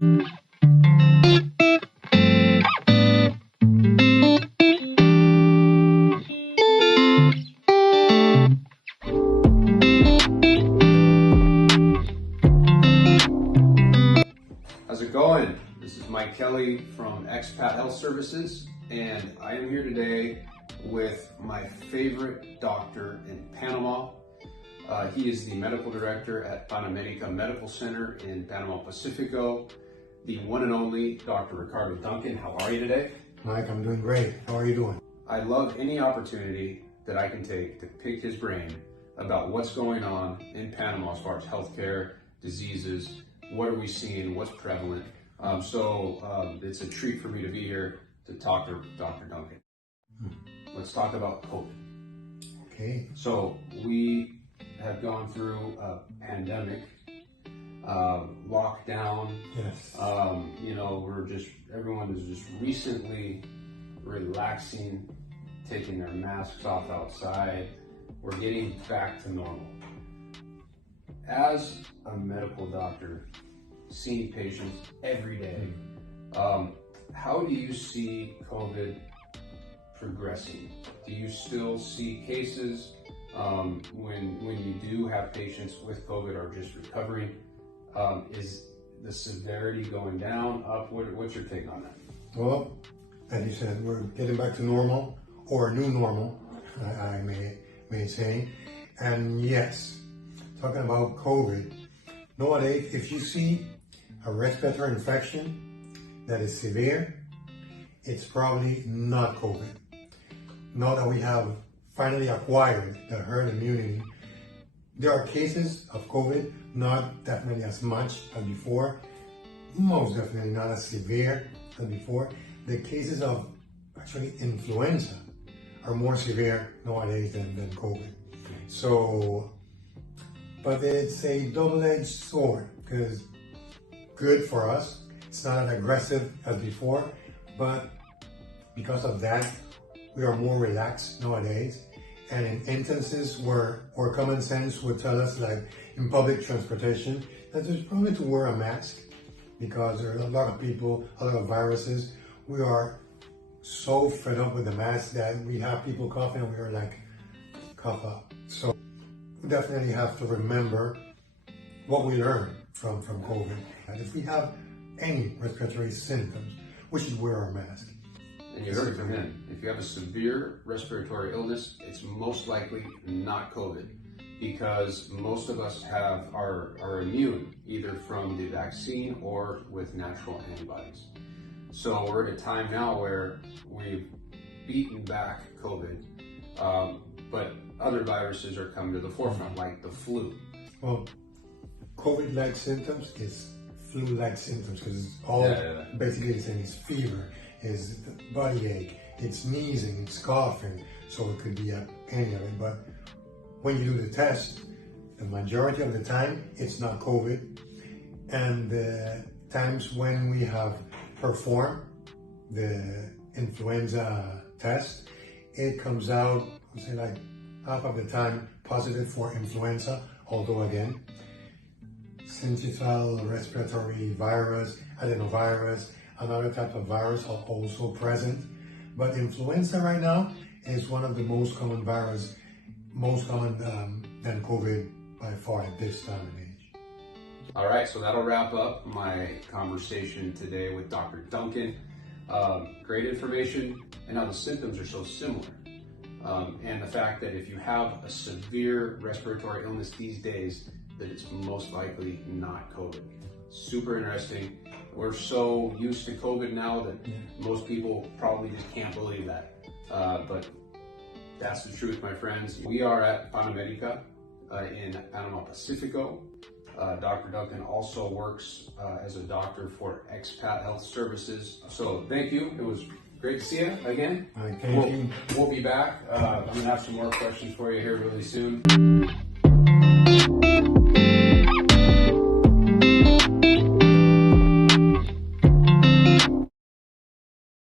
How's it going? This is Mike Kelly from Expat Health Services, and I am here today with my favorite doctor in Panama. He is the medical director at Panamerica Medical Center in Panama Pacifico, the one and only Dr. Dr.Duncan. How are you today? Mike, I'm doing great. How are you doing? I love any opportunity that I can take to pick his brain about what's going on in Panama as far as healthcare, diseases, what are we seeing, what's prevalent. It's a treat for me to be here to talk to Dr. Duncan. Let's talk about COVID. Okay. So we have gone through a pandemic, lockdown. Yes. Everyone is just recently relaxing, taking their masks off outside. We're getting back to normal. As a medical doctor, seeing patients every day, how do you see COVID progressing? Do you still see cases when you do have patients with COVID or just recovering? Is the severity going down, up? What's your take on that? Well, as you said, we're getting back to normal, or new normal, I may say. And yes, talking about COVID, nowadays, if you see a respiratory infection that is severe, it's probably not COVID. Now that we have finally acquired the herd immunity, there are cases of COVID, not definitely as much as before, most definitely not as severe as before. The cases of actually influenza are more severe nowadays than COVID. So, but it's a double-edged sword, because good for us, it's not as aggressive as before, but because of that, we are more relaxed nowadays. And in instances where common sense would tell us, like in public transportation, that there's probably to wear a mask, because there are a lot of people, a lot of viruses. We are so fed up with the mask that we have people coughing and we are like, cough up. So we definitely have to remember what we learned from COVID. And if we have any respiratory symptoms, we should wear our mask. And you heard it from him. If you have a severe respiratory illness, it's most likely not COVID, because most of us are immune either from the vaccine or with natural antibodies. So we're at a time now where we've beaten back COVID, but other viruses are coming to the forefront, like the flu. Well, COVID-like symptoms is flu-like symptoms, because it's all basically the same. It's fever, it's body ache, it's sneezing, it's coughing, so it could be any of it. But when you do the test, the majority of the time, it's not COVID. And the times when we have performed the influenza test, it comes out, I say, like half of the time positive for influenza, although again, syncytial respiratory virus, adenovirus, another type of virus are also present. But influenza right now is one of the most common virus, most common than COVID by far at this time and age. All right, so that'll wrap up my conversation today with Dr. Duncan. Great information, and how the symptoms are so similar. And the fact that if you have a severe respiratory illness these days, that it's most likely not COVID. Super interesting. We're so used to COVID now that most people probably just can't believe that. But that's the truth, my friends. We are at Panamerica in Panama Pacifico. Dr. Duncan also works as a doctor for Expat Health Services. So thank you. It was great to see you again. Thank you. We'll be back. I'm going to have some more questions for you here really soon.